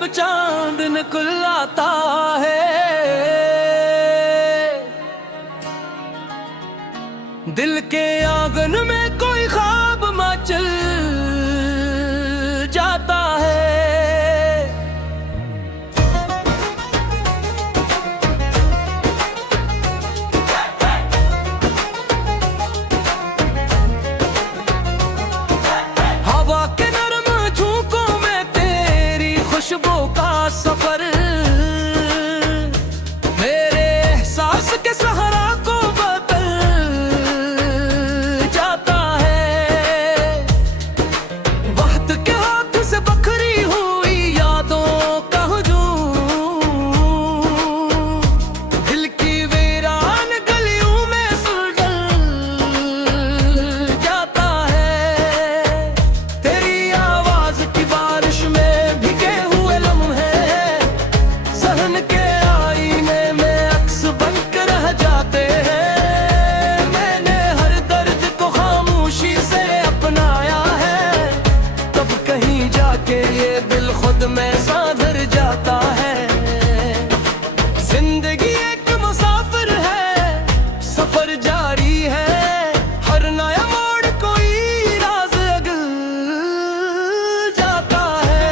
जब चांद निकलाता है, दिल के आंगन में कोई ख्वाब मचल जाता है। हवा के नरम झोंकों में तेरी खुशबू का सफर मेरे एहसास के सहारा को बदल जाता है। वक्त के हाथ से बखरी हुई यादों का हुजूम दिल की वीरान गलियों में सुलझल जाता है। तेरी आवाज की बारिश में भीगे हुए लम्हे सहन के आईने में अक्स बनकर रह जाते हैं। मैंने हर दर्द को खामोशी से अपनाया है, तब कहीं जाके ये दिल खुद में साधर जाता है। जिंदगी एक मुसाफिर है, सफर जारी है, हर नया मोड़ कोई राज अगल जाता है।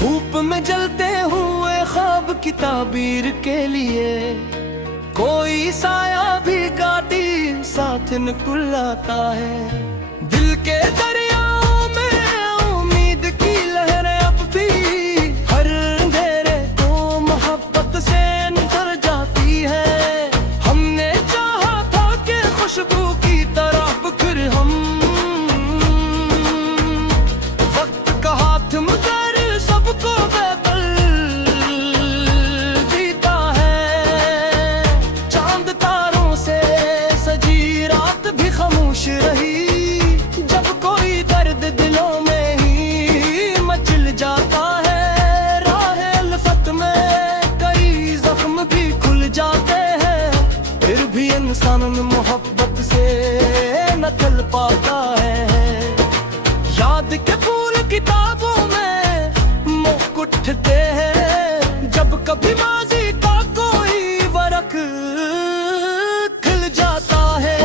धूप में जलते हुए ख्वाब की ताबीर के लिए कोई साया भी काटी साथ निकल आता है। दिल के दरियाओं में उम्मीद की लहरें अब भी हर अंधेरे को मोहब्बत से नितर जाती है। हमने चाहा था कि खुशबू की तरह बिखर हम वक्त का हाथ मगर सबको बेबल जीता है। चांद तारों से सजी रात भी खामोश रही, जब कोई दर्द दिलों में ही मचल जाता है। राह उल्फत में कई जख्म भी खुल जाते हैं, फिर भी इंसान मोहब्बत से न चल पाता है। याद के फूल किताबों में मुख उठते हैं, जब कभी माजी का कोई वरक खिल जाता है।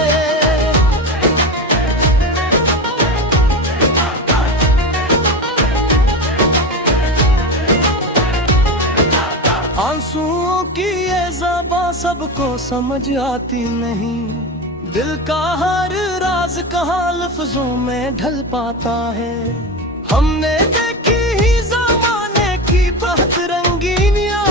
आंसुओं की ये ज़बां सबको समझ आती नहीं, दिल का हर राज कहाँ लफ्जों में ढल पाता है। हमने देखी ही ज़माने की बहुत रंगीनियां,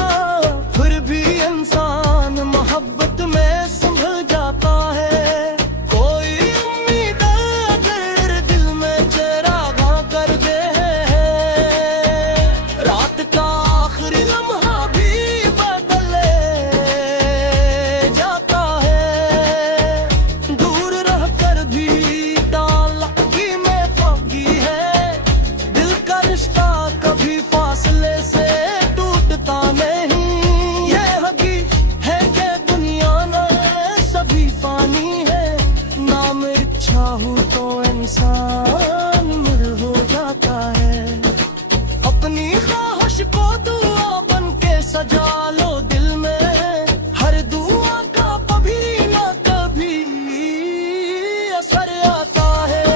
फिर भी इंसान मोहब्बत में संभल जाता है। कोई उम्मीद अगर दिल में चरागा कर दे, रात का आखिरी लम्हा भी बदले जाता है। दूर रहकर भी ताल्लुक़ में पगी है, दिल का रिश्ता कभी फासले से टूटता नहीं। ये हकीकत है कि दुनिया में सभी फानी है, नाम इच्छा हो तो इंसान मिल हो जाता है। अपनी ख्वाहिश को दुआ बन के सजा लो दिल में, हर दुआ का कभी ना कभी असर आता है।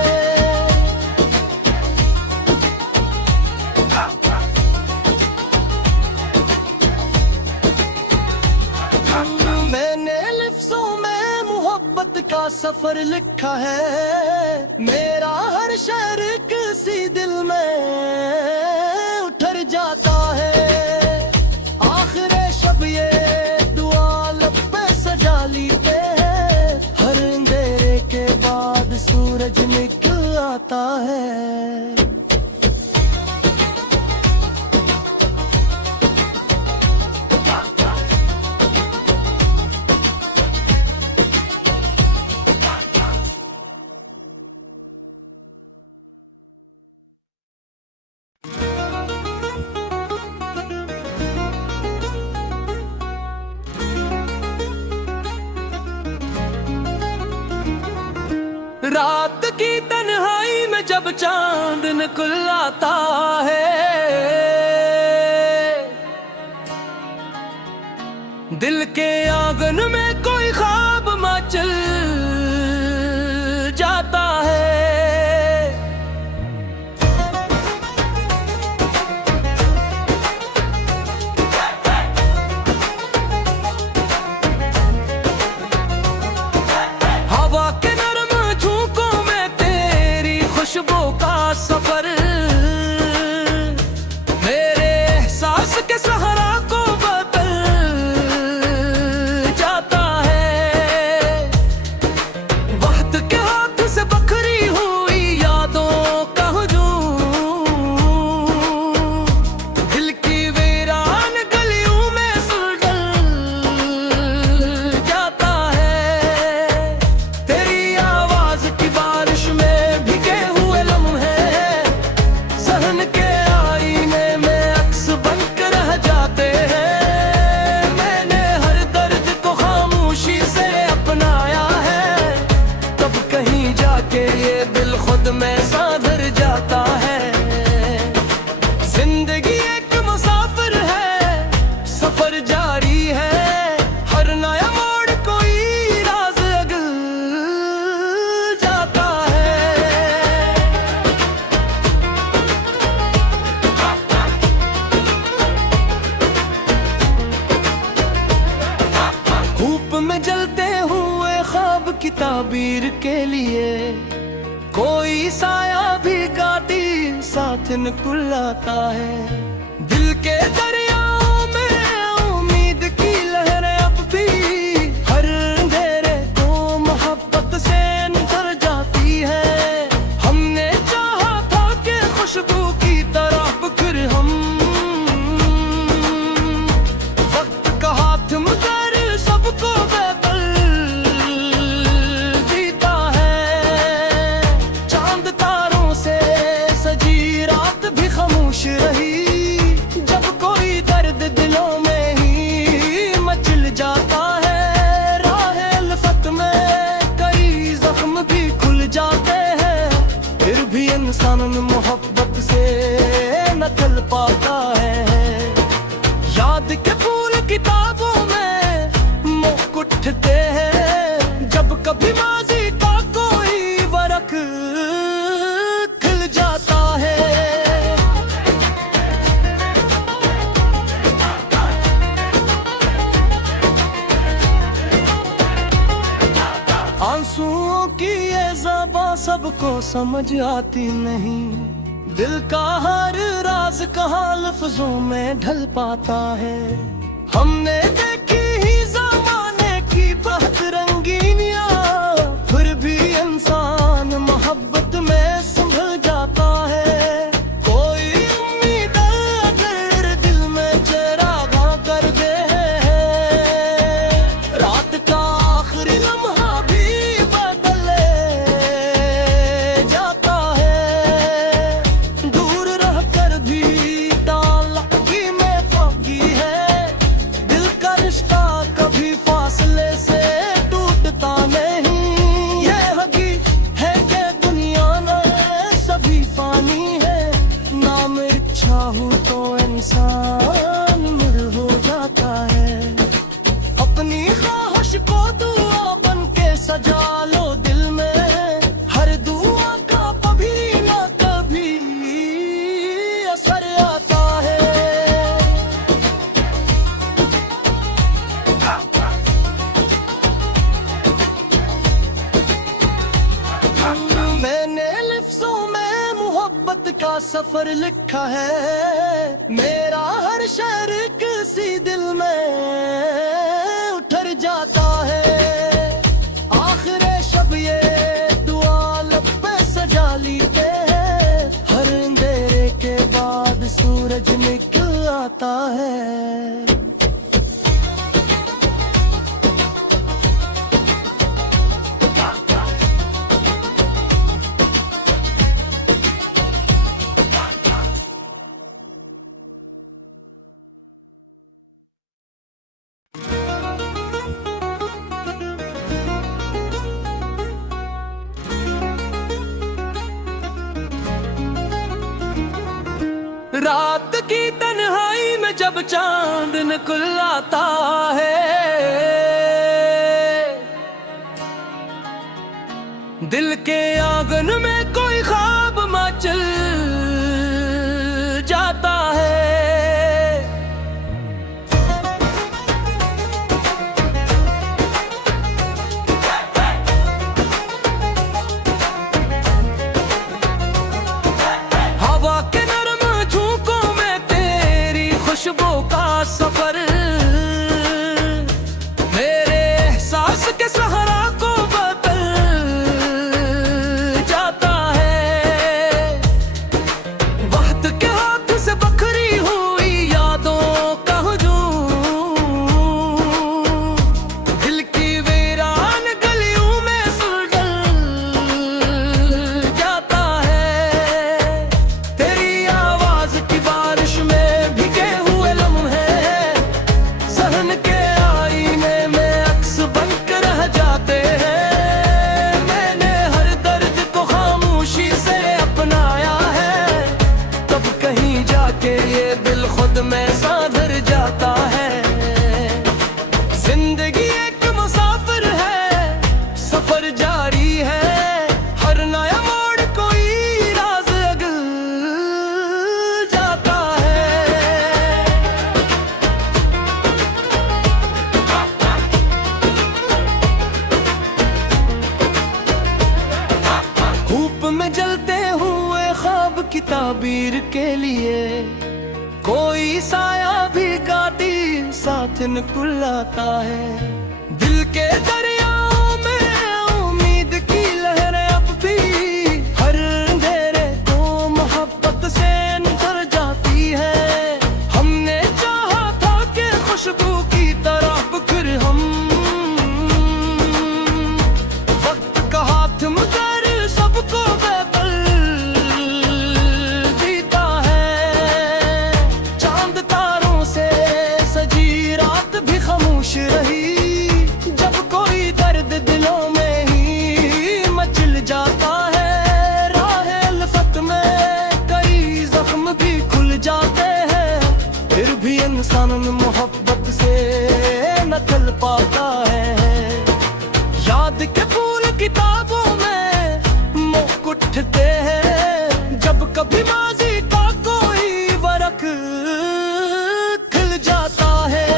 मैंने लिफ्ज़ों में मोहब्बत का सफर लिखा है, मेरा हर शहर किसी दिल में उतर जाता है। आखिर शब ये दुआ लब पे सजा लीते हैं, हर अंधेरे के बाद सूरज निकल आता है। रात की तन्हाई में जब चांद निकल आता है, दिल के आंगन में कोई ख्वाब मचल जाता है। हवा के नरम झोंकों में तेरी खुशबू का सफर, मेरे एहसास के सहारा को बदल जाता है। वक्त के हाथ से बखरी हुई यादों का हुजूम, दिल की वीरान गलियों में सुलझल जाता है। तेरी आवाज की बारिश में भीगे हुए लम्हे सहन के आईने में अक्स बनकर रह जाते हैं। मैंने हर दर्द को खामोशी से अपनाया है, तब कहीं जाके ये दिल खुद में साधर जाता है। जिंदगी एक मुसाफिर है, सफर जारी है, हर नया मोड़ कोई राज अगल जाता है। धूप में जलते हुए ख्वाब की ताबीर के लिए कोई साया भी काटी साथ निकल आता है। दिल के दरियाओं में उम्मीद की लहरें अब भी हर अंधेरे को मोहब्बत से निखर जाती है। हमने चाहा था कि खुशबू की तरह फिर हम वक्त का हाथ मगर सबको बेबल जीता है। चांद तारों से सजी रात भी खामोश रही, जब कोई दर्द दिलों में ही मचल जाता है। राह उल्फत में कई जख्म भी खुल जाते हैं, फिर भी इंसान मोहब्बत से न चल पाता है। याद के फूल किताबों में मुख उठते हैं, जब कभी माजी का कोई वरक खिल जाता है। आंसुओं की ये ज़बां सबको समझ आती नहीं, दिल का हर राज कहाँ लफ्जों में ढल पाता है। हमने देखी ही ज़माने की बहुत रंगीनियां, फिर भी इंसान मोहब्बत में संभल जाता है। कोई उम्मीद अगर दिल में चरागा कर दे, रात का आखिरी लम्हा भी बदले जाता है। दूर रहकर भी ताल्लुक़ में खोगी है, दिल का रिश्ता कभी फासले से टूटता नहीं। ये हकीकत है कि दुनिया में सभी फानी है, नाम इच्छा हो तो इंसान मिल हो जाता है। अपनी ख्वाहिश को दुआ बन के सजा लो दिल में, हर दुआ का कभी ना कभी असर आता है। मैंने लिफ्ज़ों में मोहब्बत का सफर लिखा है, मेरा हर शहर किसी दिल में उतर जाता है। आखिरे शब ये दुआ लब पे सजा लीते हैं, हर अंधेरे के बाद सूरज निकल आता है। जब चांद निकलाता है, दिल के आंगन में कोई ख्वाब मचल जाता है। हवा के नरम झोंकों में तेरी खुशबू का सफर, मेरे एहसास के सहारा को बदल जाता है। वक्त के हाथ से बखरी हुई यादों का हुजूम, दिल की वीरान गलियों में सुलझल जाता है। तेरी आवाज की बारिश में भीगे हुए लम्हे सहन के आईने में अक्स बनकर रह जाते हैं। मैंने हर दर्द को खामोशी से अपनाया है, तब कहीं जाके ये दिल खुद में साधर जाता है। जिंदगी एक मुसाफिर है, सफर जारी है, हर नया मोड़ कोई राज अगल जाता है। धूप में जलते हुए ख्वाब की ताबीर के लिए कोई साया भी काटी साथ निकलाता है। दिल के दरियाओं में उम्मीद की लहरें अब भी हर अंधेरे को मोहब्बत से नितर जाती है। हमने चाहा था कि खुशबू की तरह बिखर हम, वक्त का हाथ मगर सबको बेबल जीता है। चांद तारों से सजी रात भी खामोश रही, जब कोई दर्द दिलों में ही मचल जाता है। राह उल्फत में कई जख्म भी खुल जाते हैं, फिर भी इंसान मोहब्बत से न चल पाता है। याद के फूल किताबों में मुख उठते हैं, जब कभी माजी का कोई वरक खिल जाता है।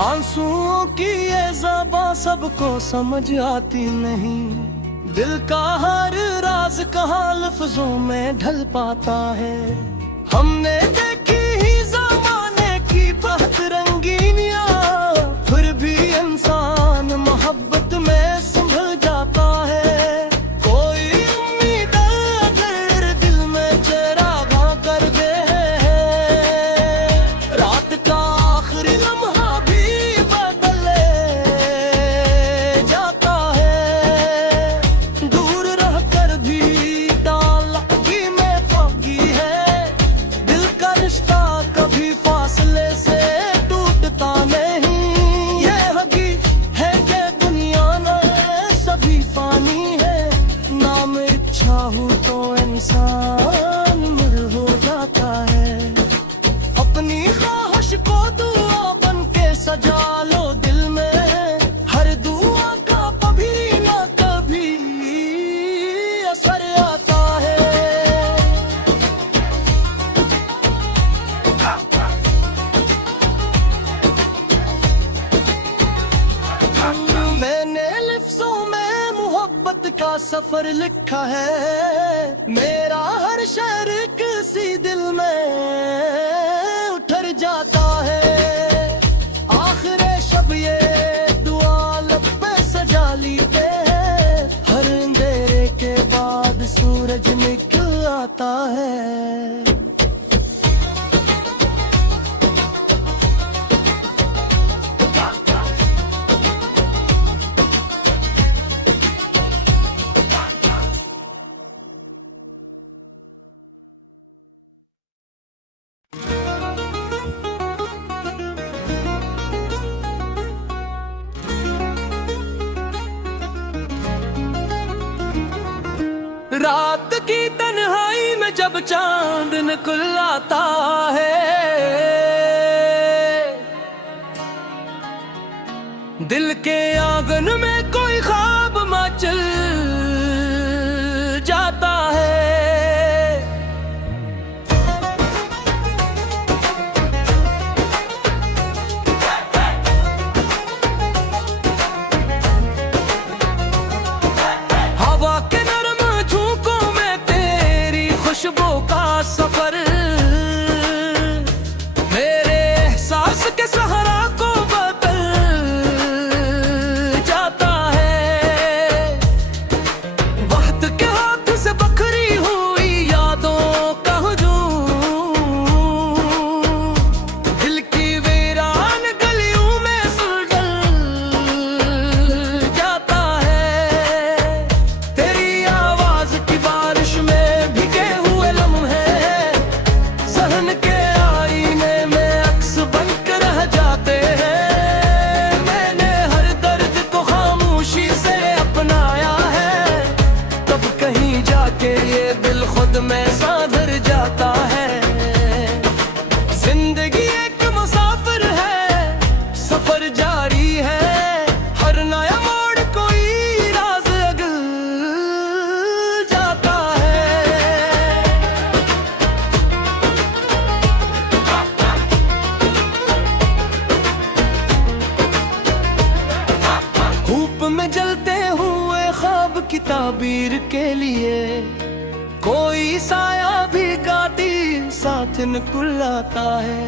आंसुओं की ये ज़बां सबको समझ आती नहीं, दिल का हर राज कहाँ लफ्जों में ढल पाता है। हमने देखी ही ज़माने की बहुत रंगीनियां, फिर भी इंसान मोहब्बत में संभल जाता है। कोई उम्मीद अगर दिल में चरागा कर दे, रात का आखिरी लम्हा भी बदले जाता है। दूर रहकर भी ताल्लुक़ में पगी है, दिल का रिश्ता कभी फासले से टूटता नहीं। ये हकी है कि दुनिया में सभी फानी है, नाम इच्छा हो तो इंसान मुर हो जाता है। अपनी ख्वाहिश को दुआ बन के सजा लो दिल में, हर दुआ का कभी ना कभी असर आता है। मैंने लिफ्ज़ों में मोहब्बत का सफर लिखा है, मेरा हर शहर किसी दिल में उतर जाता है। आखिर शब ये दुआ लब पे सजा लीते हैं, हर अंधेरे के बाद सूरज निकल आता है। जब चांद निकल आता है, दिल के आंगन में कोई ख्वाब मचल जाता है। हवा के नरम झोंकों में तेरी खुशबू का सफर, मेरे एहसास के सहारा को बदल जाता है। वक्त के हाथ से बखरी हुई यादों का हुजूम, दिल की वीरान गलियों में सुलझल जाता है। तेरी आवाज की बारिश में भीगे हुए लम्हे सहन के आईने में अक्स बनकर रह जाते हैं। मैंने हर दर्द को खामोशी से अपनाया है, तब कहीं जाके ये दिल खुद में साधर जाता है। जिंदगी एक मुसाफिर है, सफर जारी है, हर नया मोड़ कोई राज अगल जाता है। धूप में जलते हुए ख्वाब की ताबीर के लिए कोई साया भी काटी साथ निकल आता है।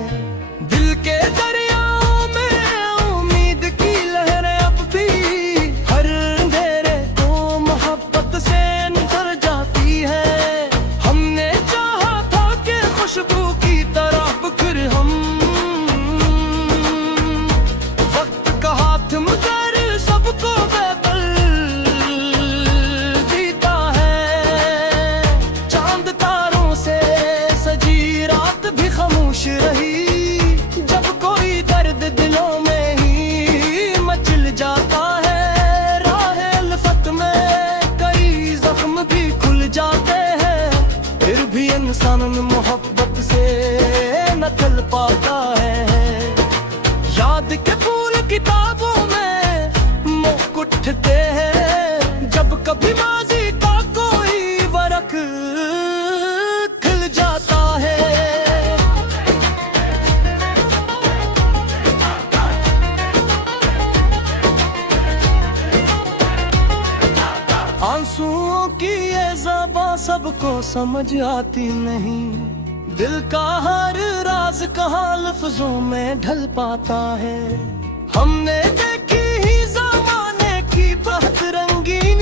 दिल के दरियाओं में उम्मीद की लहरें अब भी हर अंधेरे को मोहब्बत से निखर जाती है। हमने चाहा था कि खुशबू की तरह बिखर हम, वक्त का हाथ मगर सबको बेबल जीता है। चांद तारों से सजी रात भी खामोश रही, जब कोई दर्द दिलों में ही मचल जाता है। राह उल्फत में कई जख्म भी खुल जाते हैं, फिर भी इंसान मोहब्बत से न चल पाता है। याद के फूल किताबों में मुख उठते हैं, जब कभी माजी का कोई वरक खिल जाता है। आंसुओं की ये ज़बां सबको समझ आती नहीं, दिल का हर राज कहाँ लफ्जों में ढल पाता है। हमने देखी ही ज़माने की बहुत रंगीन